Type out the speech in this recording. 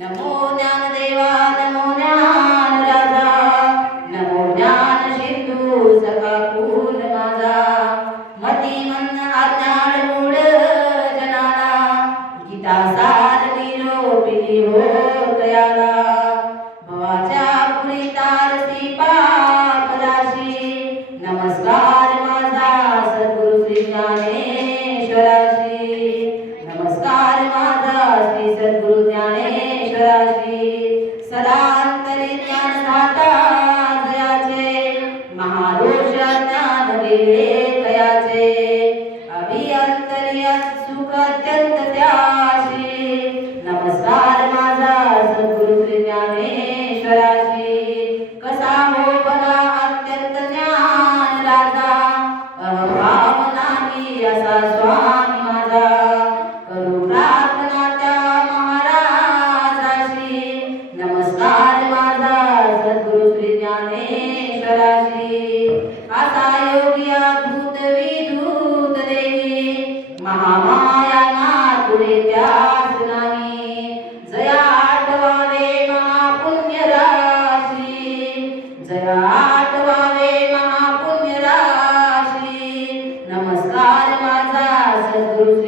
नमो ज्ञानदेवा नमो ज्ञान राजा नमो ज्ञान सिंधू सखा पूर्ण माझा मती मन आज्ञान मूळ जनाला गीता सार निरोपिली हो दयाला भवाच्या पुरी तारसी पापदाशी नमस्कार माझा सद्गुरु श्री ज्ञाने I got the आठवावे महापुण्यराशी. नमस्कार माझा सद्गुरु